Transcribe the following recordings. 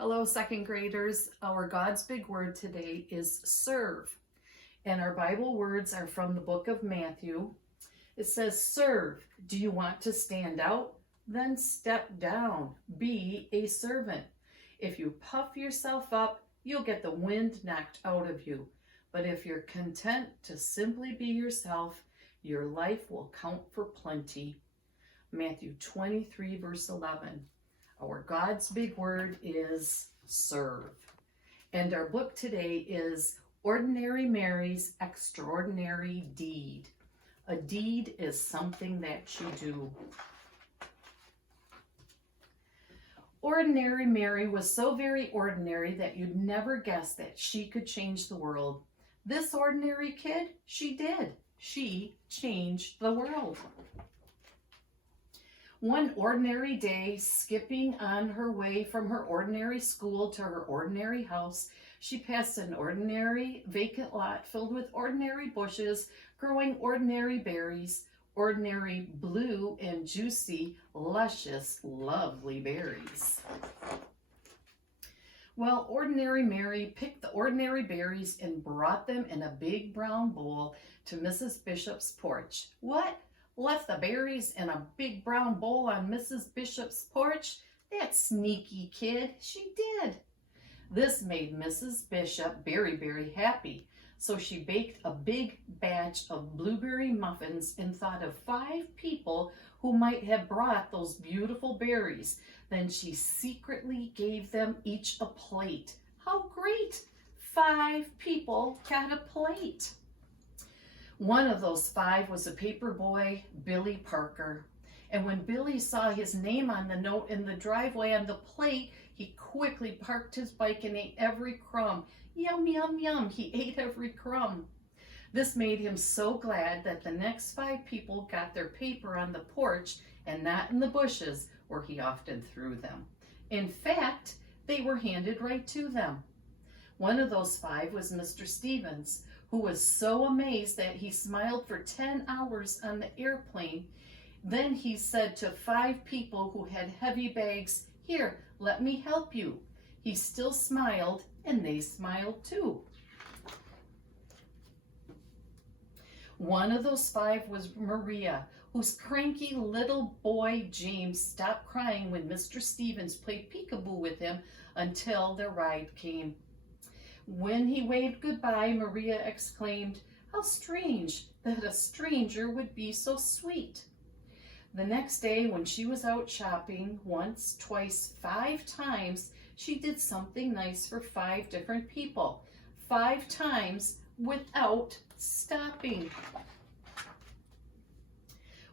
Hello, second graders. Our God's big word today is serve. And our Bible words are from the book of Matthew. It says, serve. Do you want to stand out? Then step down. Be a servant. If you puff yourself up, you'll get the wind knocked out of you. But if you're content to simply be yourself, your life will count for plenty. Matthew 23, verse 11. Our God's big word is serve. And our book today is Ordinary Mary's Extraordinary Deed. A deed is something that you do. Ordinary Mary was so very ordinary that you'd never guess that she could change the world. This ordinary kid, she did. She changed the world. One ordinary day, skipping on her way from her ordinary school to her ordinary house, she passed an ordinary vacant lot filled with ordinary bushes, growing ordinary berries, ordinary blue and juicy, luscious, lovely berries. Well, ordinary Mary picked the ordinary berries and brought them in a big brown bowl to Mrs. Bishop's porch. What? Left the berries in a big brown bowl on Mrs. Bishop's porch? That sneaky kid, she did. This made Mrs. Bishop very, very happy. So she baked a big batch of blueberry muffins and thought of 5 people who might have brought those beautiful berries. Then she secretly gave them each a plate. How great! 5 people got a plate. One of those 5 was a paper boy, Billy Parker. And when Billy saw his name on the note in the driveway on the plate, he quickly parked his bike and ate every crumb. Yum, yum, yum, he ate every crumb. This made him so glad that the next 5 people got their paper on the porch and not in the bushes where he often threw them. In fact, they were handed right to them. One of those 5 was Mr. Stevens, who was so amazed that he smiled for 10 hours on the airplane. Then he said to 5 people who had heavy bags, "Here, let me help you." He still smiled, and they smiled too. One of those 5 was Maria, whose cranky little boy James stopped crying when Mr. Stevens played peekaboo with him until their ride came. When he waved goodbye, Maria exclaimed, "How strange that a stranger would be so sweet." The next day, when she was out shopping, once, twice, 5 times, she did something nice for 5 different people. 5 times without stopping.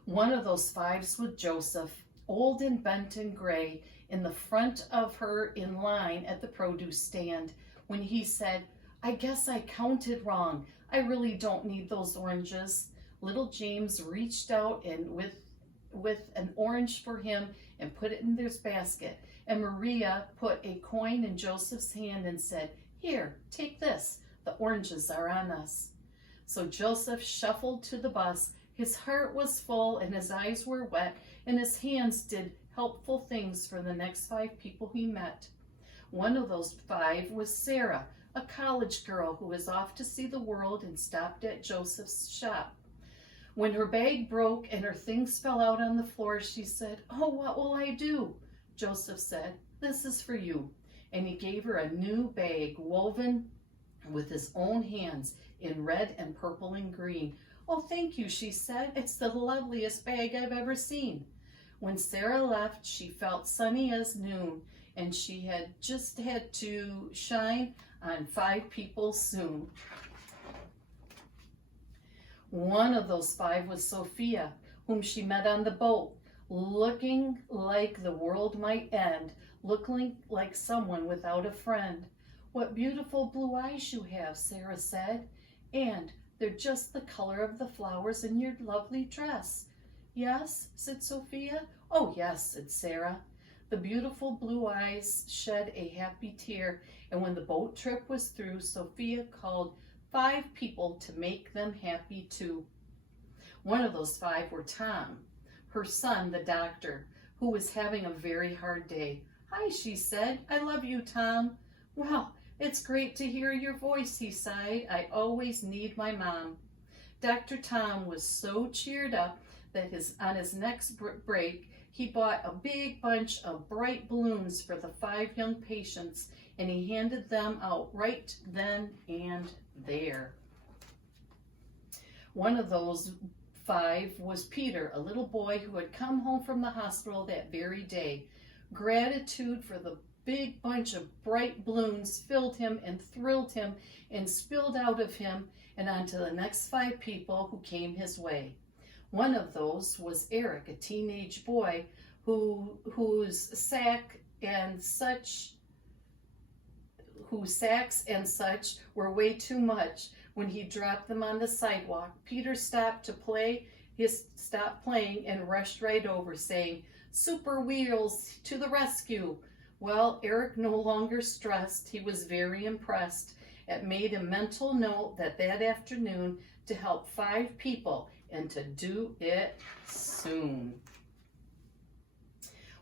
One of those 5s was Joseph, old and bent and gray, in the front of her in line at the produce stand. When he said, "I guess I counted wrong. I really don't need those oranges." Little James reached out and with an orange for him and put it in their basket. And Maria put a coin in Joseph's hand and said, "Here, take this. The oranges are on us." So Joseph shuffled to the bus. His heart was full and his eyes were wet, and his hands did helpful things for the next 5 people he met. One of those 5 was Sarah, a college girl who was off to see the world and stopped at Joseph's shop. When her bag broke and her things fell out on the floor, she said, "Oh, what will I do?" Joseph said, "This is for you." And he gave her a new bag woven with his own hands in red and purple and green. "Oh, thank you," she said. "It's the loveliest bag I've ever seen." When Sarah left, she felt sunny as noon, and she had just had to shine on 5 people soon. One of those 5 was Sophia, whom she met on the boat, looking like the world might end, looking like someone without a friend. "What beautiful blue eyes you have," Sarah said, "and they're just the color of the flowers in your lovely dress." "Yes," said Sophia. "Oh, yes," said Sarah. The beautiful blue eyes shed a happy tear, and when the boat trip was through, Sophia called 5 people to make them happy too. One of those 5 were Tom, her son, the doctor, who was having a very hard day. "Hi," she said. "I love you, Tom." "Well, it's great to hear your voice," he sighed. "I always need my mom." Dr. Tom was so cheered up that on his next break, he bought a big bunch of bright balloons for the 5 young patients, and he handed them out right then and there. One of those 5 was Peter, a little boy who had come home from the hospital that very day. Gratitude for the big bunch of bright balloons filled him and thrilled him and spilled out of him and onto the next 5 people who came his way. One of those was Eric, a teenage boy whose sacks and such were way too much. When he dropped them on the sidewalk, Peter stopped playing and rushed right over, saying, "Super Wheels to the rescue." Well, Eric no longer stressed. He was very impressed. It made a mental note that afternoon to help 5 people and to do it soon.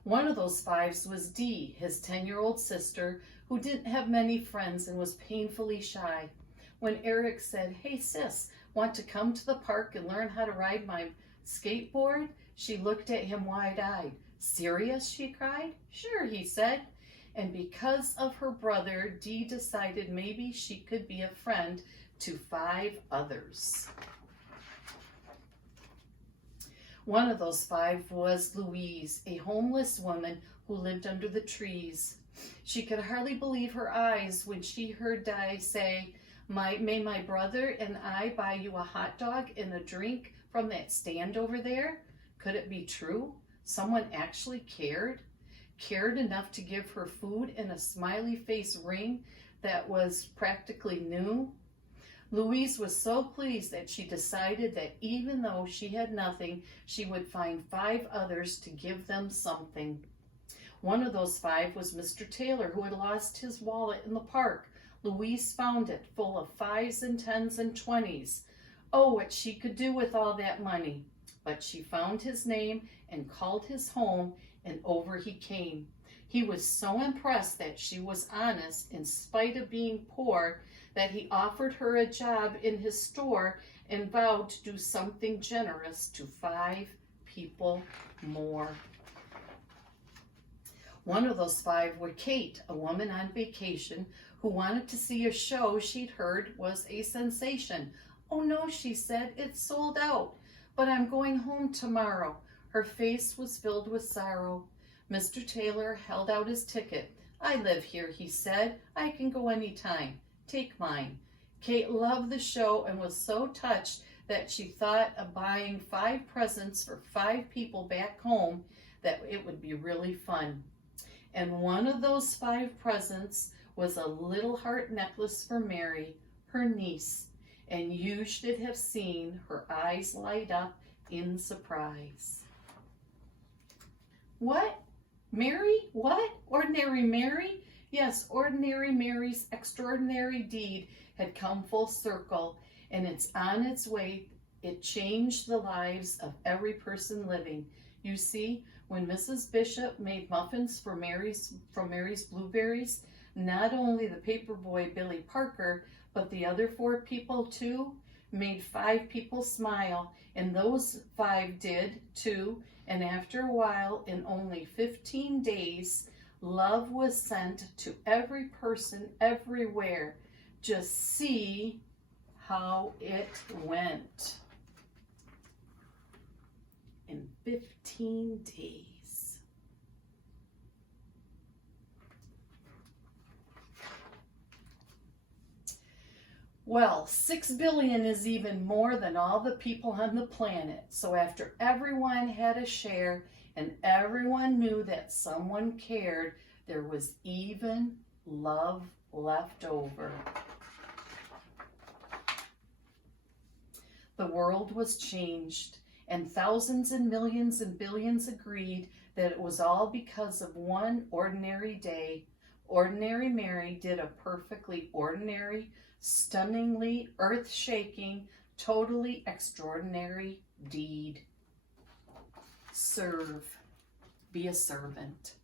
One of those 5s was Dee, his 10-year-old sister, who didn't have many friends and was painfully shy. When Eric said, "Hey sis, want to come to the park and learn how to ride my skateboard?" she looked at him wide-eyed. "Serious?" she cried. "Sure," he said. And because of her brother, Dee decided maybe she could be a friend to 5 others. One of those 5 was Louise, a homeless woman who lived under the trees. She could hardly believe her eyes when she heard Di say, May my brother and I buy you a hot dog and a drink from that stand over there?" Could it be true? Someone actually cared enough to give her food and a smiley face ring that was practically new? Louise was so pleased that she decided that even though she had nothing, she would find 5 others to give them something. One of those 5 was Mr. Taylor, who had lost his wallet in the park. Louise found it, full of 5s and 10s and 20s. Oh, what she could do with all that money. But she found his name and called his home, and over he came. He was so impressed that she was honest in spite of being poor that he offered her a job in his store and vowed to do something generous to 5 people more. One of those 5 were Kate, a woman on vacation who wanted to see a show she'd heard was a sensation. "Oh no," she said, "it's sold out, but I'm going home tomorrow." Her face was filled with sorrow. Mr. Taylor held out his ticket. "I live here," he said. "I can go any time. Take mine." Kate loved the show and was so touched that she thought of buying 5 presents for 5 people back home, that it would be really fun. And one of those 5 presents was a little heart necklace for Mary, her niece, and you should have seen her eyes light up in surprise. "What? Mary? What? Ordinary Mary?" Yes, Ordinary Mary's extraordinary deed had come full circle, and it's on its way. It changed the lives of every person living. You see, when Mrs. Bishop made muffins from Mary's blueberries, not only the paper boy Billy Parker, but the other 4 people too, made 5 people smile, and those 5 did too. And after a while, in only 15 days, love was sent to every person everywhere. Just see how it went in 15 days. Well, 6 billion is even more than all the people on the planet. So after everyone had a share and everyone knew that someone cared, there was even love left over. The world was changed, and thousands and millions and billions agreed that it was all because of one ordinary day. Ordinary Mary did a perfectly ordinary, stunningly earth-shaking, totally extraordinary deed. Serve. Be a servant.